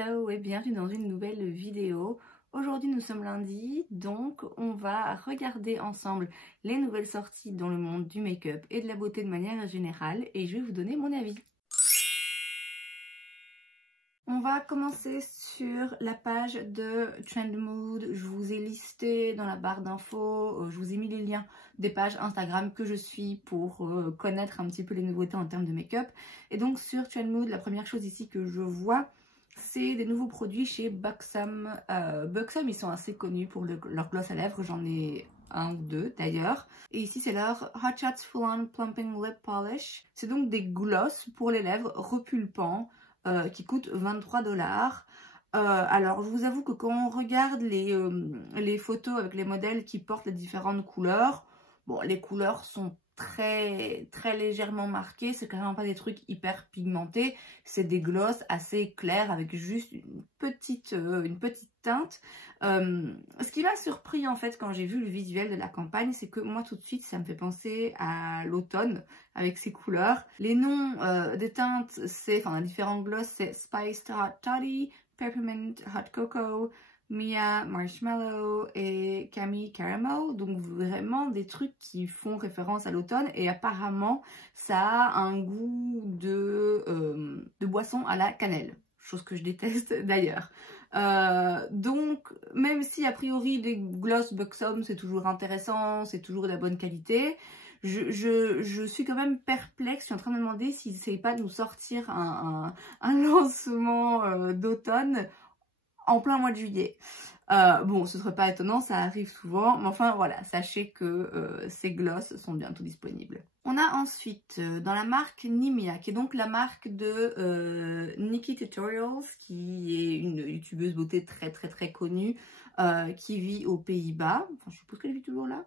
Hello et bienvenue dans une nouvelle vidéo. Aujourd'hui nous sommes lundi, donc on va regarder ensemble les nouvelles sorties dans le monde du make-up et de la beauté de manière générale et je vais vous donner mon avis. On va commencer sur la page de Trendmood. Je vous ai listé dans la barre d'infos, je vous ai mis les liens des pages Instagram que je suis pour connaître un petit peu les nouveautés en termes de make-up. Et donc sur Trendmood, la première chose ici que je vois, c'est des nouveaux produits chez Buxom. Buxom, ils sont assez connus pour leur gloss à lèvres, j'en ai un ou deux d'ailleurs. Et ici c'est leur Hot Shots Full On Plumping Lip Polish. C'est donc des gloss pour les lèvres repulpants. Qui coûte 23 $. Alors je vous avoue que quand on regarde les photos avec les modèles qui portent les différentes couleurs, bon, les couleurs sont très légèrement marquées, c'est quand même pas des trucs hyper pigmentés, c'est des glosses assez clairs avec juste une petite teinte. Ce qui m'a surpris en fait quand j'ai vu le visuel de la campagne, c'est que moi tout de suite ça me fait penser à l'automne avec ces couleurs. Les noms des teintes, c'est, enfin les différents glosses, c'est Spiced Hot Toddy, Peppermint Hot Cocoa, Mia Marshmallow et Camille Caramel, donc vraiment des trucs qui font référence à l'automne et apparemment ça a un goût de boisson à la cannelle, chose que je déteste d'ailleurs. Donc même si a priori les gloss Buxom c'est toujours intéressant, c'est toujours de la bonne qualité, je suis quand même perplexe, je suis en train de me demander s'ils n'essayent pas de nous sortir un lancement d'automne en plein mois de juillet. Bon, ce serait pas étonnant, ça arrive souvent, mais enfin voilà, sachez que ces glosses sont bientôt disponibles. On a ensuite dans la marque Nimia, qui est donc la marque de Nikki Tutorials, qui est une youtubeuse beauté très connue, qui vit aux Pays-Bas, enfin je suppose qu'elle vit toujours là.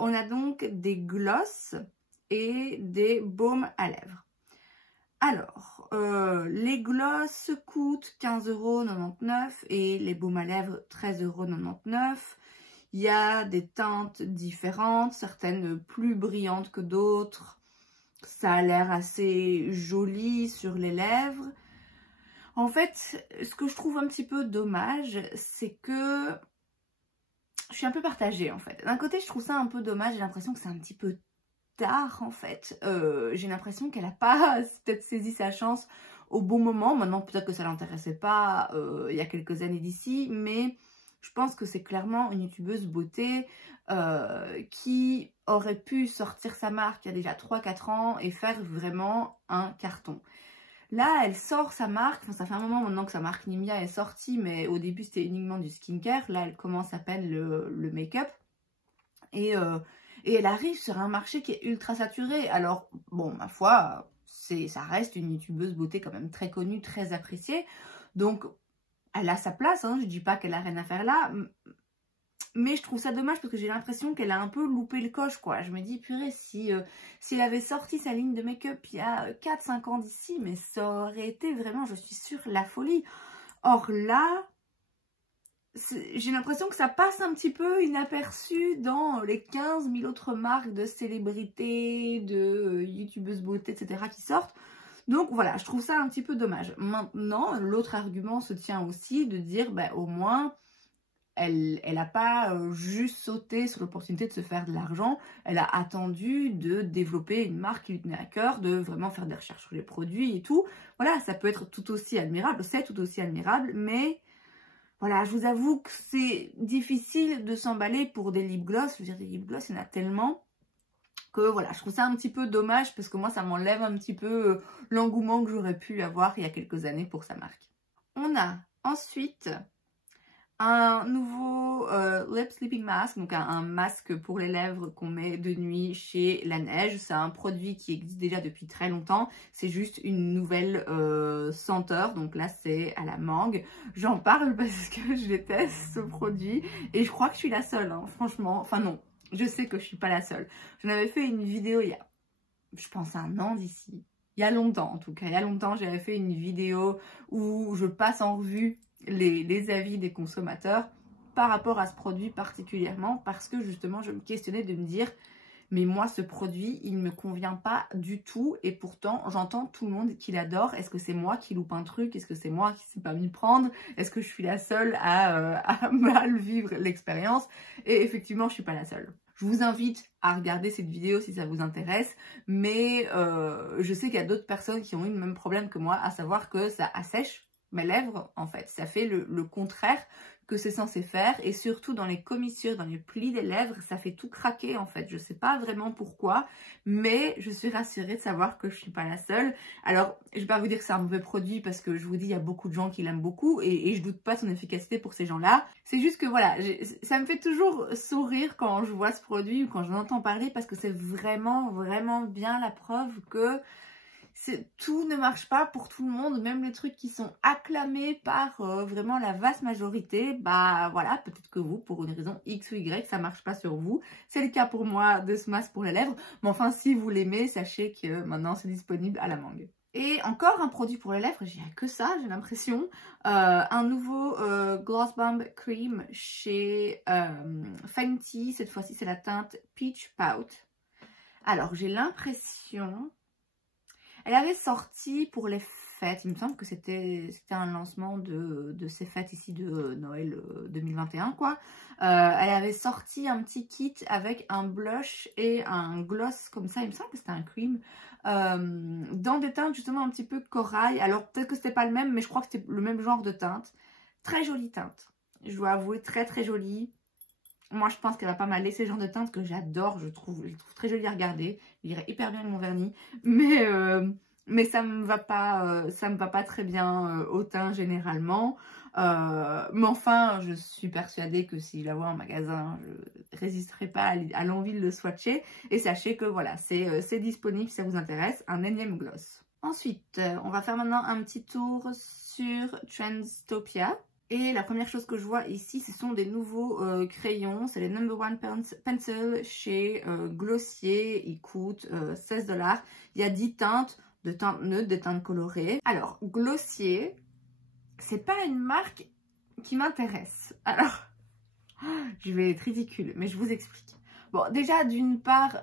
On a donc des glosses et des baumes à lèvres. Alors, les glosses coûtent 15,99 € et les baumes à lèvres 13,99 €. Il y a des teintes différentes, certaines plus brillantes que d'autres. Ça a l'air assez joli sur les lèvres. En fait, ce que je trouve un petit peu dommage, c'est que je suis un peu partagée en fait. D'un côté, je trouve ça un peu dommage, j'ai l'impression que c'est un petit peu tard en fait. J'ai l'impression qu'elle n'a pas peut-être saisi sa chance au bon moment. Maintenant peut-être que ça l'intéressait pas il y a quelques années d'ici, mais je pense que c'est clairement une youtubeuse beauté qui aurait pu sortir sa marque il y a déjà 3-4 ans et faire vraiment un carton. Là, elle sort sa marque, enfin, ça fait un moment maintenant que sa marque Nimia est sortie, mais au début c'était uniquement du skincare. Là, elle commence à peine le make-up. Et elle arrive sur un marché qui est ultra saturé. Alors, bon, ma foi, ça reste une youtubeuse beauté quand même très connue, très appréciée. Donc, elle a sa place, hein, je dis pas qu'elle a rien à faire là. Mais je trouve ça dommage parce que j'ai l'impression qu'elle a un peu loupé le coche, quoi. Je me dis, purée, si elle avait sorti sa ligne de make-up il y a 4-5 ans d'ici, mais ça aurait été vraiment, je suis sûre, la folie. Or là, j'ai l'impression que ça passe un petit peu inaperçu dans les 15 000 autres marques de célébrités, de youtubeuses beauté, etc. qui sortent. Donc voilà, je trouve ça un petit peu dommage. Maintenant, l'autre argument se tient aussi de dire, bah, au moins, elle n'a pas juste sauté sur l'opportunité de se faire de l'argent. Elle a attendu de développer une marque qui lui tenait à cœur, de vraiment faire des recherches sur les produits et tout. Voilà, ça peut être tout aussi admirable, c'est tout aussi admirable, mais voilà, je vous avoue que c'est difficile de s'emballer pour des lip gloss. Je veux dire, des lip gloss, il y en a tellement que voilà, je trouve ça un petit peu dommage parce que moi, ça m'enlève un petit peu l'engouement que j'aurais pu avoir il y a quelques années pour sa marque. On a ensuite un nouveau Lip Sleeping Mask, donc un masque pour les lèvres qu'on met de nuit chez Laneige. C'est un produit qui existe déjà depuis très longtemps, c'est juste une nouvelle senteur, donc là c'est à la mangue. J'en parle parce que je déteste ce produit et je crois que je suis la seule, hein, franchement, enfin non, je sais que je suis pas la seule. J'en avais fait une vidéo il y a, je pense, 1 an d'ici. Il y a longtemps en tout cas, il y a longtemps j'avais fait une vidéo où je passe en revue les avis des consommateurs par rapport à ce produit particulièrement parce que justement je me questionnais de me dire Mais moi, ce produit, il ne me convient pas du tout. Et pourtant, j'entends tout le monde qui l'adore. Est-ce que c'est moi qui loupe un truc? Est-ce que c'est moi qui ne sais pas m'y prendre? Est-ce que je suis la seule à mal vivre l'expérience? Et effectivement, je ne suis pas la seule. Je vous invite à regarder cette vidéo si ça vous intéresse, mais je sais qu'il y a d'autres personnes qui ont eu le même problème que moi, à savoir que ça assèche mes lèvres, en fait. Ça fait le contraire que c'est censé faire, et surtout dans les commissures, dans les plis des lèvres, ça fait tout craquer, en fait. Je sais pas vraiment pourquoi, mais je suis rassurée de savoir que je suis pas la seule. Alors, je vais pas vous dire que c'est un mauvais produit, parce que je vous dis, il y a beaucoup de gens qui l'aiment beaucoup, et je doute pas de son efficacité pour ces gens-là. C'est juste que voilà, ça me fait toujours sourire quand je vois ce produit, ou quand j'en entends parler, parce que c'est vraiment, vraiment bien la preuve que tout ne marche pas pour tout le monde, même les trucs qui sont acclamés par vraiment la vaste majorité, bah voilà, peut-être que vous, pour une raison X ou Y, ça marche pas sur vous. C'est le cas pour moi de ce masque pour les lèvres, mais enfin, si vous l'aimez, sachez que maintenant c'est disponible à la mangue. Et encore un produit pour les lèvres, j'ai que ça, j'ai l'impression, un nouveau Gloss Bomb Cream chez Fenty, cette fois-ci c'est la teinte Peach Pout. Alors, j'ai l'impression... Elle avait sorti pour les fêtes, il me semble que c'était un lancement de ces fêtes ici de Noël 2021 quoi. Elle avait sorti un petit kit avec un blush et un gloss comme ça, il me semble que c'était un cream, dans des teintes justement un petit peu corail. Alors peut-être que c'était pas le même, mais je crois que c'était le même genre de teinte. Très jolie teinte, je dois avouer, très très jolie. Moi, je pense qu'elle va pas mal laisser ce genre de teinte que j'adore. Je les trouve très jolie à regarder. Il irait hyper bien avec mon vernis. Mais ça me va pas très bien au teint généralement. Mais enfin, je suis persuadée que si je la vois en magasin, je résisterai pas à l'envie de le swatcher. Et sachez que voilà, c'est disponible si ça vous intéresse. Un énième gloss. Ensuite, on va faire maintenant un petit tour sur Trendstopia. Et la première chose que je vois ici, ce sont des nouveaux crayons. C'est les No. 1 Pencil chez Glossier. Ils coûtent 16 $. Il y a 10 teintes, de teintes neutres, des teintes colorées. Alors, Glossier, c'est pas une marque qui m'intéresse. Alors, je vais être ridicule, mais je vous explique. Bon, déjà, d'une part,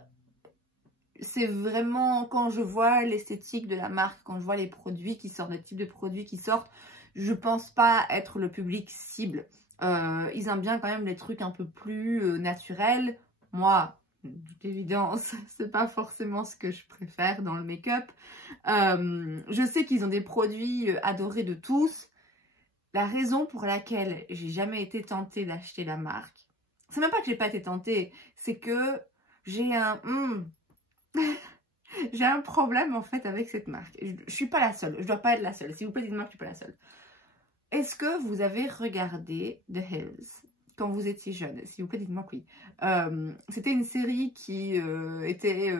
c'est vraiment quand je vois l'esthétique de la marque, quand je vois les produits qui sortent, le type de produits qui sortent, je pense pas être le public cible. Ils aiment bien quand même les trucs un peu plus naturels. Moi, d'évidence, c'est pas forcément ce que je préfère dans le make-up. Je sais qu'ils ont des produits adorés de tous. La raison pour laquelle j'ai jamais été tentée d'acheter la marque, c'est même pas que j'ai pas été tentée, c'est que j'ai un... j'ai un problème en fait avec cette marque. Je suis pas la seule, je dois pas être la seule. S'il vous plaît, dites-moi que je suis pas la seule. Est-ce que vous avez regardé The Hills quand vous étiez jeune? S'il vous plaît, dites-moi que oui. C'était une série qui était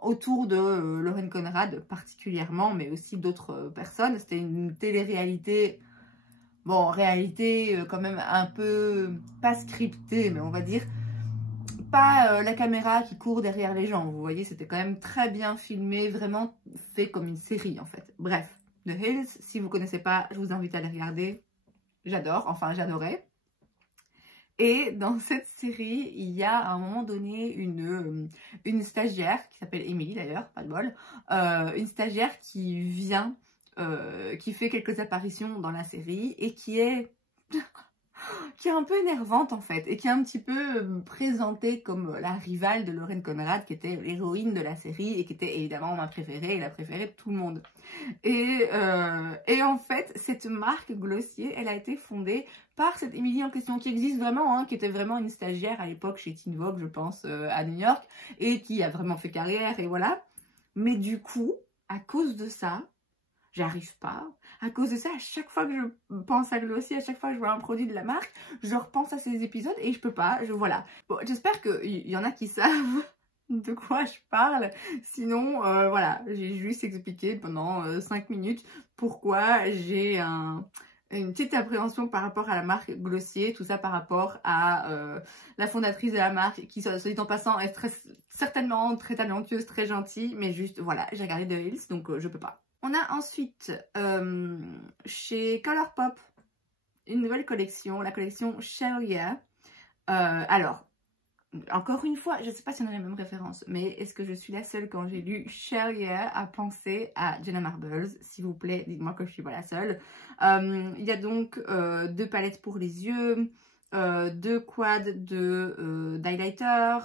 autour de Lauren Conrad particulièrement, mais aussi d'autres personnes. C'était une télé-réalité, bon, réalité quand même un peu, pas scriptée, mais on va dire, pas la caméra qui court derrière les gens. Vous voyez, c'était quand même très bien filmé, vraiment fait comme une série en fait. Bref. The Hills, si vous ne connaissez pas, je vous invite à les regarder. J'adore, enfin j'adorais. Et dans cette série, il y a à un moment donné une stagiaire qui s'appelle Emily d'ailleurs, pas de bol. Une stagiaire qui vient, qui fait quelques apparitions dans la série et qui est un peu énervante en fait, et qui est un petit peu présentée comme la rivale de Lauren Conrad, qui était l'héroïne de la série et qui était évidemment ma préférée et la préférée de tout le monde. Et en fait, cette marque Glossier, elle a été fondée par cette Emily en question, qui existe vraiment, hein, qui était vraiment une stagiaire à l'époque chez Teen Vogue, je pense, à New York, et qui a vraiment fait carrière, et voilà. Mais du coup, à cause de ça, j'arrive pas. À cause de ça, à chaque fois que je pense à Glossier, à chaque fois que je vois un produit de la marque, je repense à ces épisodes et je peux pas. Voilà. Bon, j'espère qu'il y en a qui savent de quoi je parle. Sinon, voilà, j'ai juste expliqué pendant 5 minutes pourquoi j'ai une petite appréhension par rapport à la marque Glossier. Tout ça par rapport à la fondatrice de la marque qui, soit dit en passant, est certainement très talentueuse, très gentille. Mais juste, voilà, j'ai regardé The Hills, donc je peux pas. On a ensuite chez Colourpop une nouvelle collection, la collection Shell Yeah. Alors, encore une fois, je ne sais pas si on a les mêmes références, mais est-ce que je suis la seule quand j'ai lu Shell Yeah à penser à Jenna Marbles? S'il vous plaît, dites-moi que je ne suis pas la seule. Il y a donc 2 palettes pour les yeux, 2 quads de d'highlighter,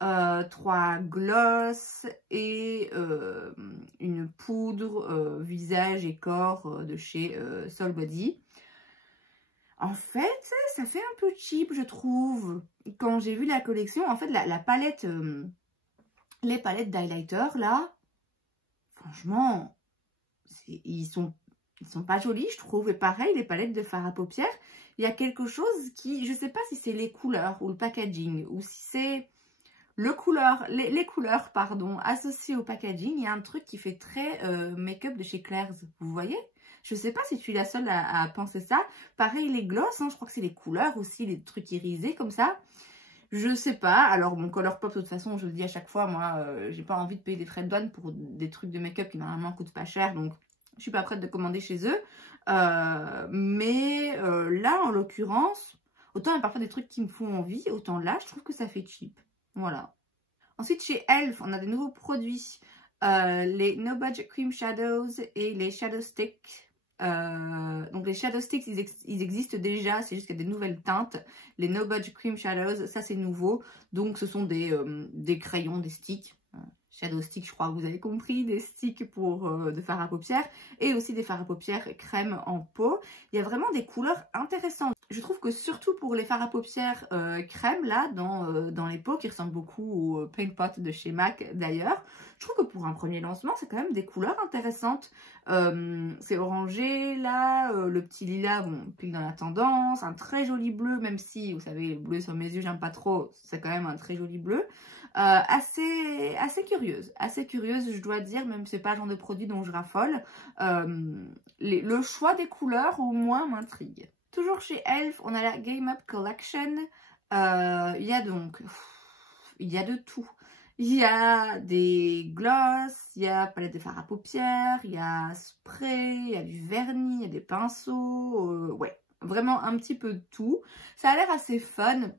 3 gloss et une poudre visage et corps de chez Soul Body. En fait, ça fait un peu cheap, je trouve. Quand j'ai vu la collection, en fait, la palette, les palettes d'highlighter, là, franchement, ils sont pas jolis, je trouve. Et pareil, les palettes de fard à paupières, il y a quelque chose qui, je sais pas si c'est les couleurs ou le packaging, ou si c'est les couleurs, pardon, associées au packaging. Il y a un truc qui fait très make-up de chez Claire's, vous voyez? Je sais pas si je suis la seule à penser ça. Pareil, les gloss, hein, je crois que c'est les couleurs aussi, les trucs irisés comme ça. Je sais pas. Alors, mon Colourpop, de toute façon, je le dis à chaque fois, moi, j'ai pas envie de payer des frais de douane pour des trucs de make-up qui normalement coûtent pas cher. Donc, je suis pas prête de commander chez eux. Mais là, en l'occurrence, autant il y a parfois des trucs qui me font envie, autant là, je trouve que ça fait cheap. Voilà. Ensuite, chez Elf, on a des nouveaux produits. Les No Budget Cream Shadows et les Shadow Sticks. Donc les Shadow Sticks, ils existent déjà, c'est juste qu'il y a des nouvelles teintes. Les No Budget Cream Shadows, ça c'est nouveau. Donc ce sont des crayons, des sticks. Shadow Stick, je crois que vous avez compris, des sticks pour de fard à paupières et aussi des fards à paupières crème en peau. Il y a vraiment des couleurs intéressantes. Je trouve que surtout pour les fards à paupières crème là, dans les peaux qui ressemblent beaucoup au Paint Pot de chez MAC d'ailleurs, je trouve que pour un premier lancement, c'est quand même des couleurs intéressantes. C'est orangé là, le petit lilas, bon, pile dans la tendance, un très joli bleu, même si, vous savez, le bleu sur mes yeux, j'aime pas trop, c'est quand même un très joli bleu. Assez curieuse, je dois dire, même si c'est pas le genre de produit dont je raffole. Le choix des couleurs, au moins, m'intrigue. Toujours chez Elf, on a la Game Up Collection. Il y a donc... il y a de tout. Il y a des gloss, il y a palette de fard à paupières, il y a spray, il y a du vernis, il y a des pinceaux. Ouais, vraiment un petit peu de tout. Ça a l'air assez fun.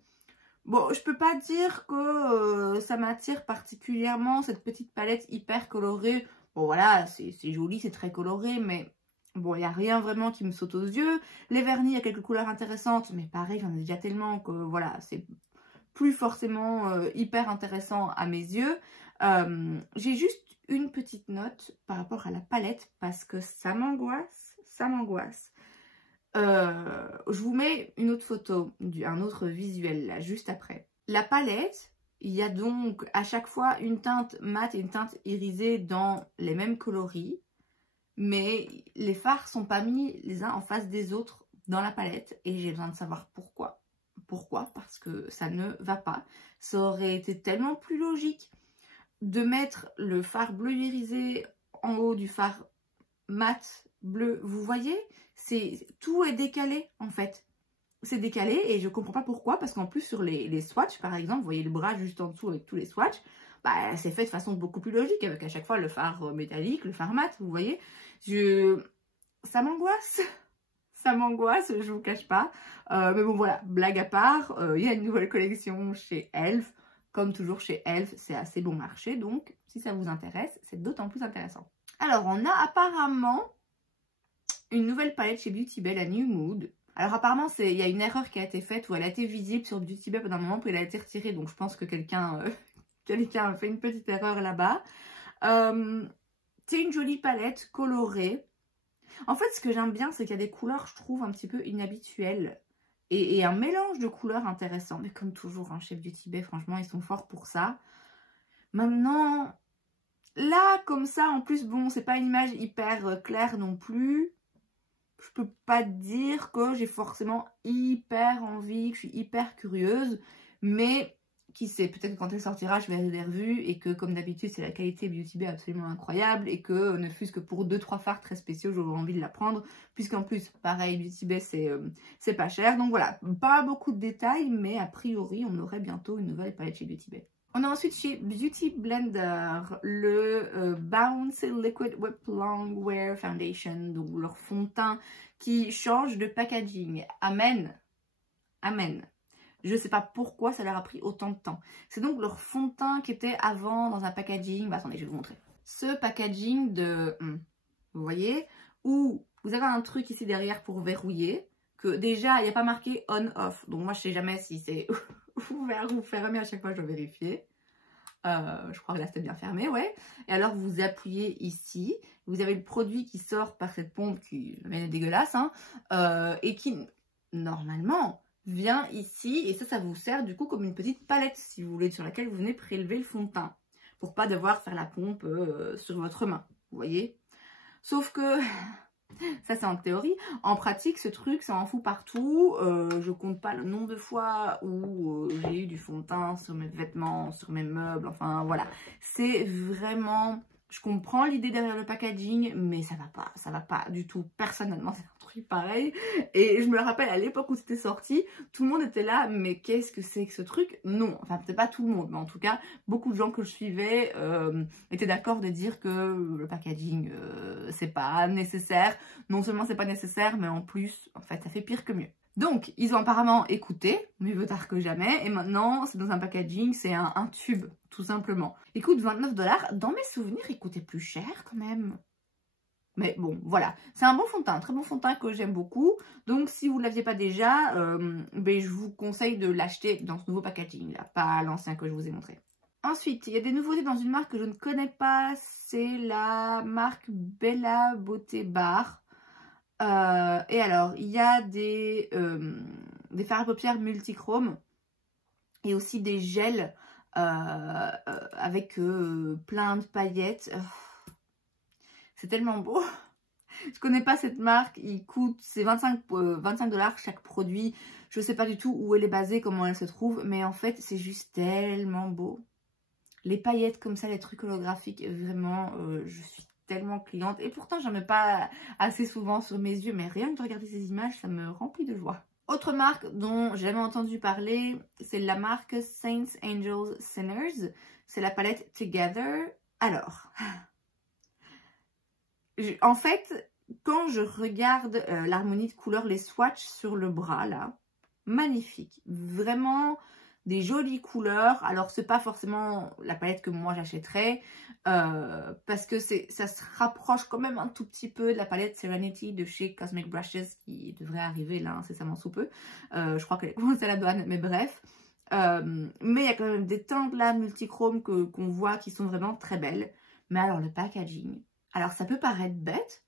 Bon, je peux pas dire que ça m'attire particulièrement, cette petite palette hyper colorée. Bon, voilà, c'est joli, c'est très coloré, mais bon, il n'y a rien vraiment qui me saute aux yeux. Les vernis, il y a quelques couleurs intéressantes, mais pareil, j'en ai déjà tellement que, voilà, c'est plus forcément hyper intéressant à mes yeux. J'ai juste une petite note par rapport à la palette, parce que ça m'angoisse, ça m'angoisse. Je vous mets une autre photo, un autre visuel là, juste après. La palette, il y a donc à chaque fois une teinte mate et une teinte irisée dans les mêmes coloris. Mais les fards sont pas mis les uns en face des autres dans la palette. Et j'ai besoin de savoir pourquoi. Pourquoi? Parce que ça ne va pas. Ça aurait été tellement plus logique de mettre le fard bleu irisé en haut du fard mat bleu. Vous voyez? Tout est décalé en fait. C'est décalé et je comprends pas pourquoi, parce qu'en plus sur les swatchs par exemple, vous voyez le bras juste en dessous avec tous les swatchs, bah c'est fait de façon beaucoup plus logique avec à chaque fois le fard métallique, le fard mat, vous voyez. Ça m'angoisse. Ça m'angoisse, je vous cache pas. Mais bon voilà, blague à part, il y a une nouvelle collection chez Elf. Comme toujours chez Elf, c'est assez bon marché, donc si ça vous intéresse, c'est d'autant plus intéressant. Alors on a apparemment une nouvelle palette chez Beauty Bay, la New Mood. Alors apparemment, il y a une erreur qui a été faite où elle a été visible sur Beauty Bay pendant un moment, puis elle a été retirée. Donc je pense que quelqu'un a fait une petite erreur là-bas. C'est une jolie palette colorée. En fait, ce que j'aime bien, c'est qu'il y a des couleurs, je trouve, un petit peu inhabituelles. Et un mélange de couleurs intéressant. Mais comme toujours, hein, chez Beauty Bay, franchement, ils sont forts pour ça. Maintenant, là, comme ça, en plus, bon, c'est pas une image hyper claire non plus. Je peux pas dire que j'ai forcément hyper envie, que je suis hyper curieuse, mais qui sait, peut-être que quand elle sortira, je verrai des revues et que comme d'habitude, c'est la qualité Beauty Bay absolument incroyable et que ne fût-ce que pour 2-3 fards très spéciaux, j'aurais envie de la prendre, puisqu'en plus, pareil, Beauty Bay, c'est pas cher. Donc voilà, pas beaucoup de détails, mais a priori, on aurait bientôt une nouvelle palette chez Beauty Bay. On a ensuite chez Beauty Blender le Bounce Liquid Whip Long Wear Foundation, donc leur fond de teint qui change de packaging. Amen. Amen. Je ne sais pas pourquoi ça leur a pris autant de temps. C'est donc leur fond de teint qui était avant dans un packaging. Bah, attendez, je vais vous montrer. Ce packaging de... vous voyez, où vous avez un truc ici derrière pour verrouiller. Que déjà, il n'y a pas marqué on-off. Donc moi, je ne sais jamais si c'est ouvert ou fermé. À chaque fois, je dois vérifier. Je crois que là, c'était bien fermé, ouais. Et alors, vous appuyez ici. Vous avez le produit qui sort par cette pompe qui est dégueulasse. Hein, et qui, normalement... vient ici et ça vous sert du coup comme une petite palette si vous voulez sur laquelle vous venez prélever le fond de teint pour pas devoir faire la pompe sur votre main, vous voyez. Sauf que ça c'est en théorie, en pratique ce truc ça en fout partout. Je compte pas le nombre de fois où j'ai eu du fond de teint sur mes vêtements, sur mes meubles, enfin voilà, c'est vraiment... Je comprends l'idée derrière le packaging, mais ça va pas du tout. Personnellement, c'est un truc pareil. Et je me le rappelle, à l'époque où c'était sorti, tout le monde était là, mais qu'est-ce que c'est que ce truc? Non, enfin peut-être pas tout le monde, mais en tout cas, beaucoup de gens que je suivais étaient d'accord de dire que le packaging, c'est pas nécessaire. Non seulement c'est pas nécessaire, mais en plus, en fait, ça fait pire que mieux. Donc, ils ont apparemment écouté, mieux vaut tard que jamais, et maintenant, c'est dans un packaging, c'est un tube, tout simplement. Il coûte 29 $. Dans mes souvenirs, il coûtait plus cher quand même. Mais bon, voilà. C'est un bon fond de teint, un très bon fond de teint que j'aime beaucoup. Donc, si vous ne l'aviez pas déjà, je vous conseille de l'acheter dans ce nouveau packaging, là, pas l'ancien que je vous ai montré. Ensuite, il y a des nouveautés dans une marque que je ne connais pas, c'est la marque Bella Beauté Bar. Et alors, il y a des fards à paupières multichromes et aussi des gels avec plein de paillettes. C'est tellement beau. Je connais pas cette marque, c'est 25 $ chaque produit. Je sais pas du tout où elle est basée, comment elle se trouve, mais en fait, c'est juste tellement beau. Les paillettes comme ça, les trucs holographiques, vraiment, je suis tellement cliente et pourtant j'en mets pas assez souvent sur mes yeux, mais rien que de regarder ces images ça me remplit de joie. Autre marque dont j'ai jamais entendu parler, c'est la marque Saints Angels Sinners, c'est la palette Together. Alors en fait quand je regarde l'harmonie de couleurs, les swatchs sur le bras là, magnifique, vraiment des jolies couleurs. Alors c'est pas forcément la palette que moi j'achèterais parce que ça se rapproche quand même un tout petit peu de la palette Serenity de chez Cosmic Brushes qui devrait arriver là incessamment sous peu. Je crois qu'elle est commencée à la douane, mais bref. Mais il y a quand même des teintes là multichromes qu'on voit qui sont vraiment très belles. Mais alors le packaging, alors ça peut paraître bête,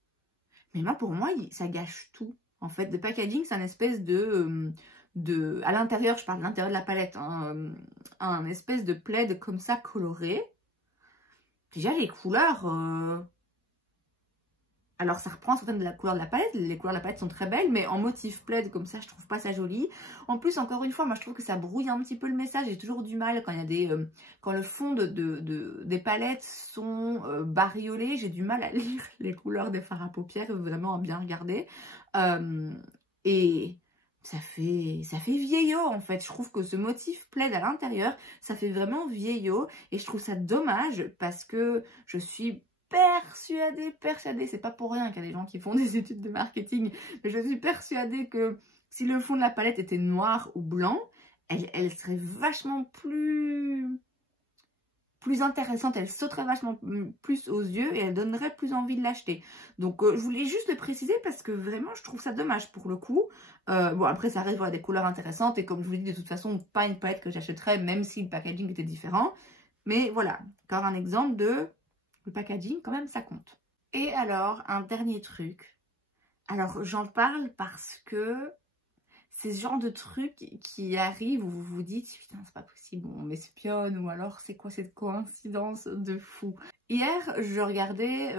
mais moi pour moi ça gâche tout. En fait, le packaging c'est un espèce à l'intérieur, je parle de l'intérieur de la palette, hein, un espèce de plaid comme ça coloré. Déjà les couleurs, alors ça reprend certaines de la couleur de la palette, les couleurs de la palette sont très belles, mais en motif plaid comme ça je trouve pas ça joli. En plus encore une fois, moi je trouve que ça brouille un petit peu le message, j'ai toujours du mal quand il y a quand le fond des palettes sont bariolés, j'ai du mal à lire les couleurs des fards à paupières, vraiment à bien regarder. Et ça fait vieillot en fait. Je trouve que ce motif plaid à l'intérieur, ça fait vraiment vieillot et je trouve ça dommage parce que je suis persuadée, c'est pas pour rien qu'il y a des gens qui font des études de marketing, mais je suis persuadée que si le fond de la palette était noir ou blanc, elle serait vachement plus intéressante, elle sauterait vachement plus aux yeux et elle donnerait plus envie de l'acheter. Donc je voulais juste le préciser parce que vraiment je trouve ça dommage pour le coup. Bon après ça reste voilà, des couleurs intéressantes et comme je vous l'ai dit de toute façon pas une palette que j'achèterais même si le packaging était différent. Mais voilà, encore un exemple de le packaging quand même ça compte. Et alors un dernier truc, alors j'en parle parce que c'est ce genre de truc qui arrive où vous vous dites putain c'est pas possible, on m'espionne ou alors c'est quoi cette coïncidence de fou. Hier je regardais,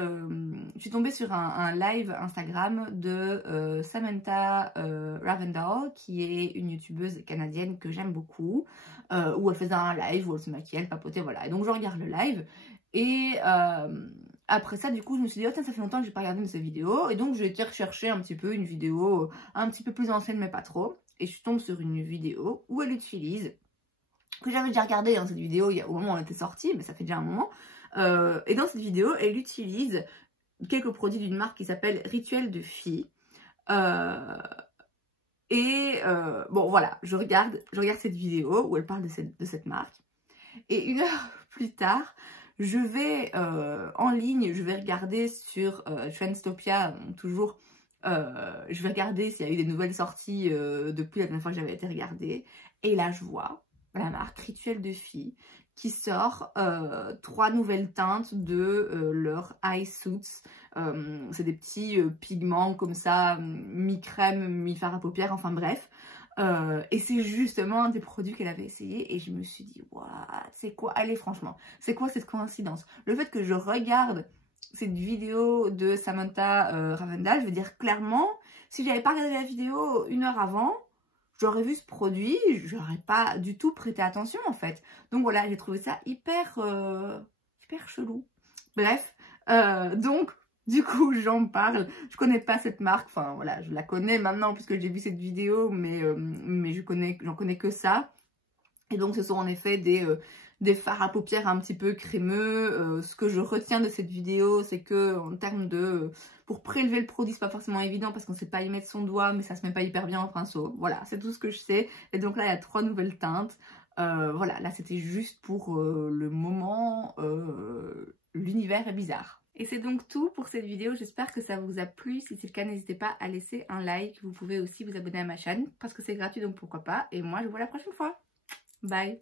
je suis tombée sur un live Instagram de Samantha Ravendale qui est une youtubeuse canadienne que j'aime beaucoup, où elle faisait un live où elle se maquillait, elle papotait, voilà. Et donc je regarde le live et après ça, du coup, je me suis dit, oh, tiens, ça fait longtemps que j'ai pas regardé de ces vidéos. Et donc, j'ai été rechercher un petit peu une vidéo un petit peu plus ancienne, mais pas trop. Et je tombe sur une vidéo où elle utilise, que j'avais déjà regardé dans cette vidéo au moment où elle était sortie, mais ça fait déjà un moment. Et dans cette vidéo, elle utilise quelques produits d'une marque qui s'appelle Rituel de Filles. Et bon voilà, je regarde cette vidéo où elle parle de cette marque. Et 1 heure plus tard, je vais en ligne, je vais regarder sur Trendstopia, toujours, je vais regarder s'il y a eu des nouvelles sorties depuis la dernière fois que j'avais été regarder. Et là, je vois la marque Rituel de Filles qui sort 3 nouvelles teintes de leur eye suits. C'est des petits pigments comme ça, mi-crème, mi-fard à paupières, enfin bref. Et c'est justement un des produits qu'elle avait essayé et je me suis dit, what, c'est quoi? Allez, franchement, c'est quoi cette coïncidence? Le fait que je regarde cette vidéo de Samantha Ravndal, je veux dire clairement, si j'avais pas regardé la vidéo 1 heure avant, j'aurais vu ce produit, j'aurais pas du tout prêté attention en fait. Donc voilà, j'ai trouvé ça hyper chelou. Bref, donc du coup j'en parle. Je connais pas cette marque, enfin voilà, je la connais maintenant puisque j'ai vu cette vidéo, mais j'en connais que ça. Et donc ce sont en effet des fards à paupières un petit peu crémeux. Ce que je retiens de cette vidéo, c'est que en termes de... pour prélever le produit, c'est pas forcément évident parce qu'on sait pas y mettre son doigt, mais ça se met pas hyper bien au pinceau. Voilà, c'est tout ce que je sais. Et donc là, il y a 3 nouvelles teintes. Voilà, là c'était juste pour le moment. L'univers est bizarre. Et c'est donc tout pour cette vidéo, j'espère que ça vous a plu. Si c'est le cas, n'hésitez pas à laisser un like. Vous pouvez aussi vous abonner à ma chaîne parce que c'est gratuit, donc pourquoi pas. Et moi, je vous vois la prochaine fois. Bye!